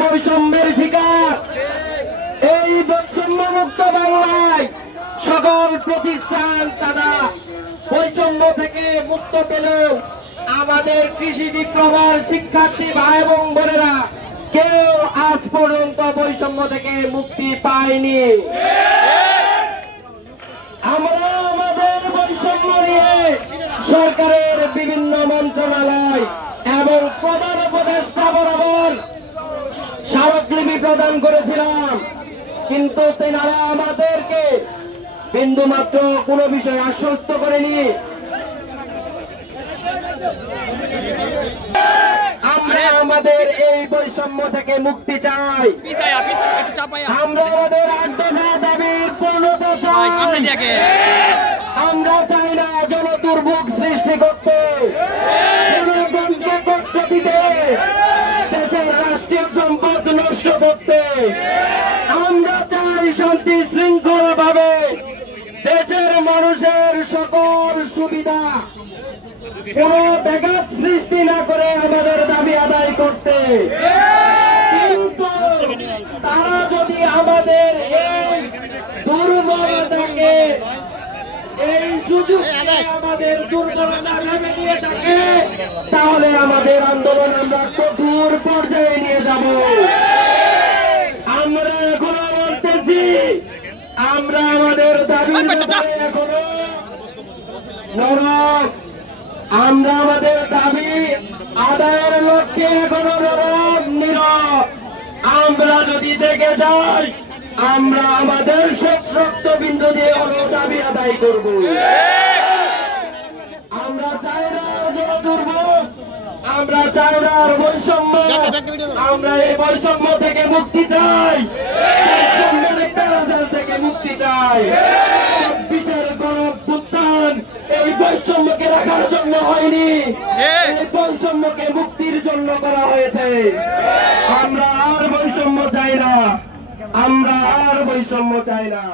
বৈষম্যের শিকার। এই বৈষম্য মুক্ত বাংলায় সকল প্রতিষ্ঠান তারা বৈষম্য থেকে মুক্ত পেলেও আমাদের কৃষি ডিপ্লোমার শিক্ষার্থী ভাই এবং বোনেরা কেউ আজ পর্যন্ত বৈষম্য থেকে মুক্তি পায়নি। আমরা আমাদের বৈষম্য নিয়ে সরকারের বিভিন্ন মন্ত্রণালয় এবং প্রধান উপদেষ্টা বরাবর স্মারকলিপি প্রদান করেছিলাম, কিন্তু তেনারা আমাদেরকে বিন্দুমাত্র কোনো বিষয়ে আশ্বস্ত করেনি। আমরা আমাদের এই বৈষম্য থেকে মুক্তি চাই। আমরা আমাদের 8 দফা দাবির পূর্ণতা চাই। আমরা চাই না জনদুর্ভোগ সৃষ্টি করতে, জনগণকে কষ্ট দিতে, দেশের রাষ্ট্রীয় সম্পদ নষ্ট করতে। আমরা চাই শান্তি শৃঙ্খল ভাবে দেশের মানুষের সকল সুবিধা কোন ব্যাঘাত সৃষ্টি না করে আমাদের দাবি আদায় করতে। কিন্তু তারা যদি আমাদের এই দুর্বলতাকে, এই সুযোগ আমাদের দুর্বলতা ভেবে দিয়ে থাকে, তাহলে আমাদের আন্দোলন আমরা কঠোর পর্যায়ে নিয়ে যাব। আমরা এখনো বলতেছি, আমরা আমাদের দাবি এখনো নরম। আমরা আমাদের দাবি আদায়ের লক্ষ্যে এখনো নরম নীরব। আমরা যদি জেগে যাই, আমরা আমাদের শেষ রক্তবিন্দু দিয়ে দাবি আদায় করব। আমরা চাই না জনদুর্ভোগ, আমরা চাই না বৈষম্য। আমরা এই বৈষম্য থেকে মুক্তি চাই, থেকে মুক্তি চাই। 24-এর গণঅভ্যুত্থান এই বৈষম্যকে রাখার জন্য হয়নি, এই বৈষম্যকে মুক্তির জন্য করা হয়েছে। আমরা আর বৈষম্য চাই না, আমরা আর বৈষম্য চাই না।